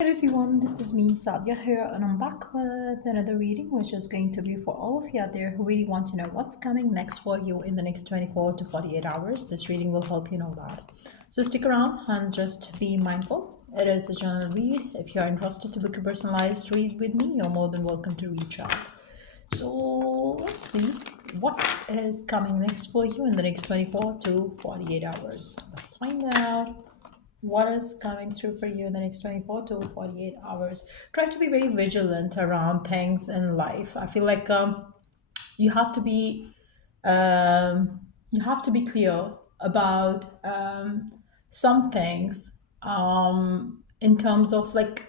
Hello everyone, this is me Sadia here, and I'm back with another reading, which is going to be for all of you out there who really want to know what's coming next for you in the next 24 to 48 hours. This reading will help you know that. So stick around and just be mindful. It is a general read. If you are interested to book a personalized read with me, you're more than welcome to reach out. So let's see what is coming next for you in the next 24 to 48 hours. Let's find out what is coming through for you in the next 24 to 48 hours. Try to be very vigilant around things in life. I feel like you have to be you have to be clear about some things in terms of like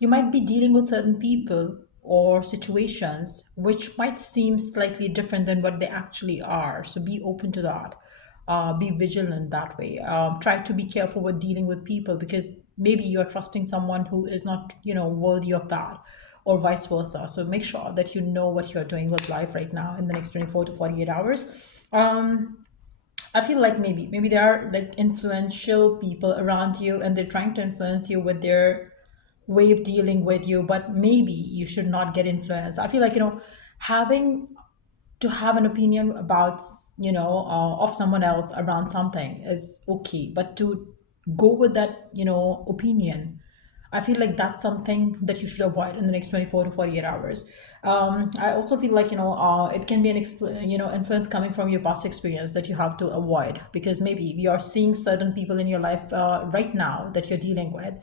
you might be dealing with certain people or situations which might seem slightly different than what they actually are, so be open to that. Be vigilant that way. Try to be careful with dealing with people because maybe you're trusting someone who is not worthy of that, or vice versa. So make sure that you know what you're doing with life right now in the next 24 to 48 hours. I feel like maybe there are like influential people around you and they're trying to influence you with their way of dealing with you, but maybe you should not get influenced. I feel like having to have an opinion about of someone else around something is okay, but to go with that opinion, I feel like that's something that you should avoid in the next 24 to 48 hours. I also feel like it can be an influence coming from your past experience that you have to avoid, because maybe you are seeing certain people in your life right now that you're dealing with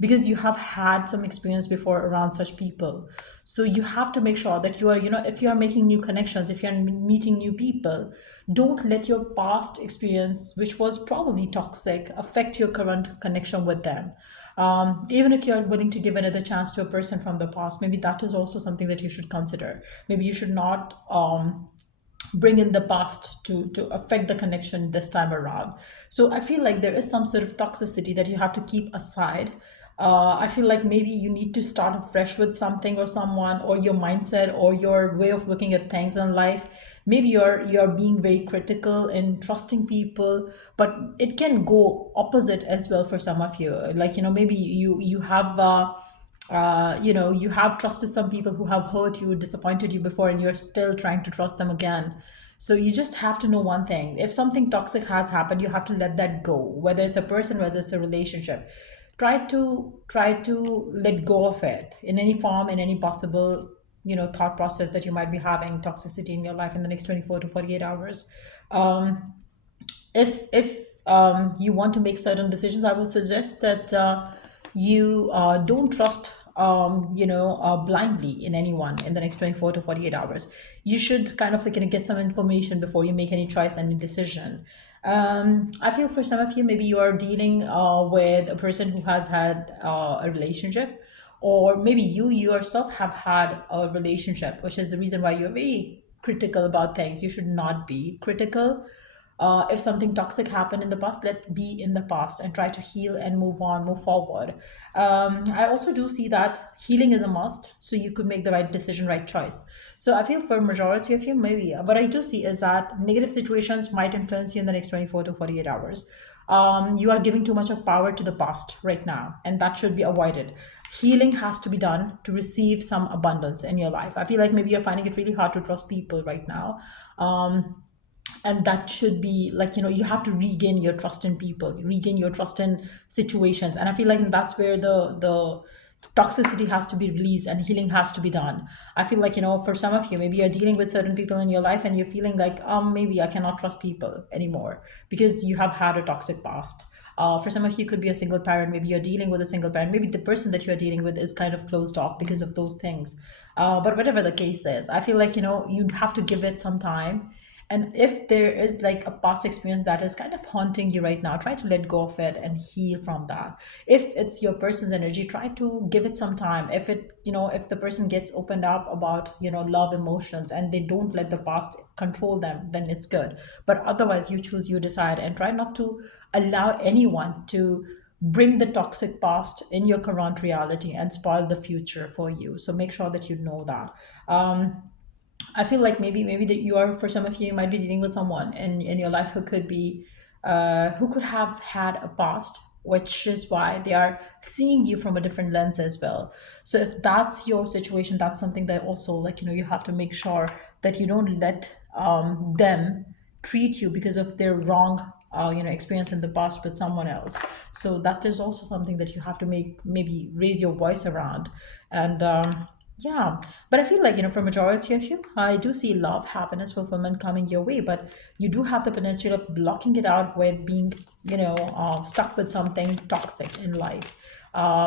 because you have had some experience before around such people. So you have to make sure that you are, if you are making new connections, if you're meeting new people, don't let your past experience, which was probably toxic, affect your current connection with them. Even if you're willing to give another chance to a person from the past, maybe that is also something that you should consider. Maybe you should not bring in the past to affect the connection this time around. So I feel like there is some sort of toxicity that you have to keep aside. I feel like maybe you need to start afresh with something or someone, or your mindset or your way of looking at things in life. Maybe you're being very critical and trusting people, but it can go opposite as well for some of you. Like maybe you have you have trusted some people who have hurt you, disappointed you before, and you're still trying to trust them again. So you just have to know one thing: if something toxic has happened, you have to let that go, whether it's a person, whether it's a relationship. Try to let go of it in any form, in any possible thought process that you might be having toxicity in your life in the next 24 to 48 hours. If you want to make certain decisions, I would suggest that you don't trust blindly in anyone in the next 24 to 48 hours. You should kind of like get some information before you make any choice, any decision. I feel for some of you, maybe you are dealing with a person who has had a relationship, or maybe you yourself have had a relationship, which is the reason why you're very critical about things. You should not be critical. If something toxic happened in the past, let be in the past and try to heal and move on, move forward. I also do see that healing is a must, so you could make the right decision, right choice. So I feel for majority of you, maybe what I do see is that negative situations might influence you in the next 24 to 48 hours. You are giving too much of power to the past right now, and that should be avoided. Healing has to be done to receive some abundance in your life. I feel like maybe you're finding it really hard to trust people right now. And that should be like, you have to regain your trust in people, regain your trust in situations. And I feel like that's where the toxicity has to be released and healing has to be done. I feel like, for some of you, maybe you're dealing with certain people in your life and you're feeling like, maybe I cannot trust people anymore because you have had a toxic past. For some of you, could be a single parent. Maybe you're dealing with a single parent. Maybe the person that you're dealing with is kind of closed off because of those things. But whatever the case is, I feel like, you have to give it some time. And if there is like a past experience that is kind of haunting you right now, try to let go of it and heal from that. If it's your person's energy, try to give it some time. If the person gets opened up about, love emotions, and they don't let the past control them, then it's good. But otherwise, you choose, you decide, and try not to allow anyone to bring the toxic past in your current reality and spoil the future for you. So make sure that you know that. I feel like maybe that you are, for some of you, you might be dealing with someone in your life who could be who could have had a past which is why they are seeing you from a different lens as well. So if that's your situation, that's something that also, like, you have to make sure that you don't let them treat you because of their wrong experience in the past with someone else. So that is also something that you have to maybe raise your voice around. And yeah, but I feel like, for majority of you, I do see love, happiness, fulfillment coming your way, but you do have the potential of blocking it out with being, stuck with something toxic in life.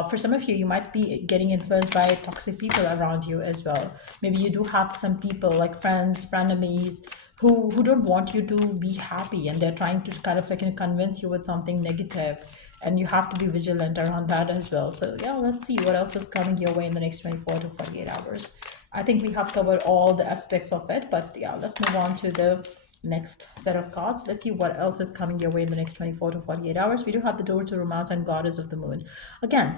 For some of you, you might be getting influenced by toxic people around you as well. Maybe you do have some people like friends, frenemies, who don't want you to be happy, and they're trying to kind of like, convince you with something negative, and you have to be vigilant around that as well. So yeah, let's see what else is coming your way in the next 24 to 48 hours. I think we have covered all the aspects of it, but yeah, let's move on to the next set of cards. Let's see what else is coming your way in the next 24 to 48 hours. We do have the Door to Romance and Goddess of the Moon. Again,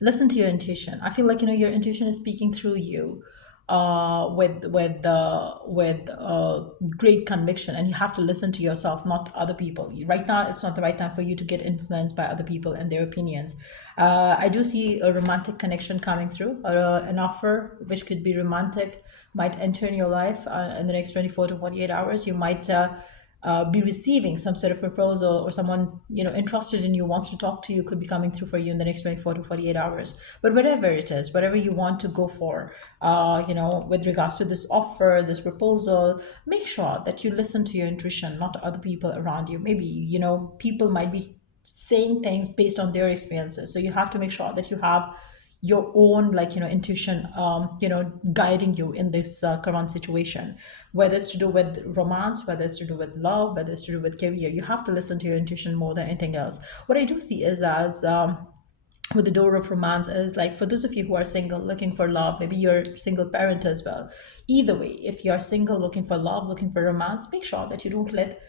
listen to your intuition. I feel like, your intuition is speaking through you with great conviction, and you have to listen to yourself, not other people. Right now it's not the right time for you to get influenced by other people and their opinions. I do see a romantic connection coming through, an offer which could be romantic might enter in your life in the next 24 to 48 hours. You might be receiving some sort of proposal, or someone interested in you, wants to talk to you, could be coming through for you in the next 24 to 48 hours. But whatever it is, whatever you want to go for, with regards to this offer, this proposal, make sure that you listen to your intuition, not other people around you. Maybe people might be saying things based on their experiences, so you have to make sure that you have your own, like, intuition guiding you in this current situation, whether it's to do with romance, whether it's to do with love, whether it's to do with career. You have to listen to your intuition more than anything else. What I do see is, as with the Door of Romance, is like, for those of you who are single looking for love, maybe you're a single parent as well. Either way, if you're single looking for love, looking for romance, make sure that you don't let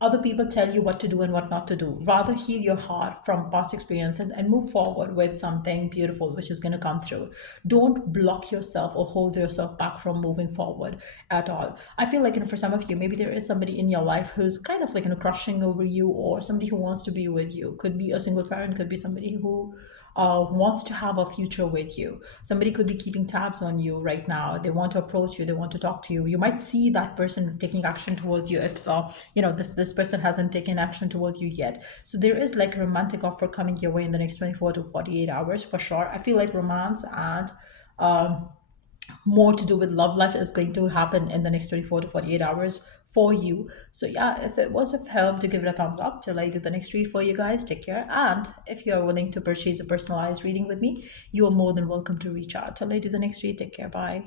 other people tell you what to do and what not to do. Rather, heal your heart from past experiences and move forward with something beautiful which is going to come through. Don't block yourself or hold yourself back from moving forward at all. I feel like, for some of you, maybe there is somebody in your life who's kind of like, crushing over you, or somebody who wants to be with you. Could be a single parent, could be somebody who wants to have a future with you. Somebody could be keeping tabs on you right now. They want to approach you. They want to talk to you. You might see that person taking action towards you if this person hasn't taken action towards you yet. So there is like a romantic offer coming your way in the next 24 to 48 hours for sure. I feel like romance and more to do with love life is going to happen in the next 24 to 48 hours for you. So yeah, if it was of help, to give it a thumbs up till I do the next read for you guys. Take care. And if you are willing to purchase a personalized reading with me, you are more than welcome to reach out till I do the next read. Take care. Bye.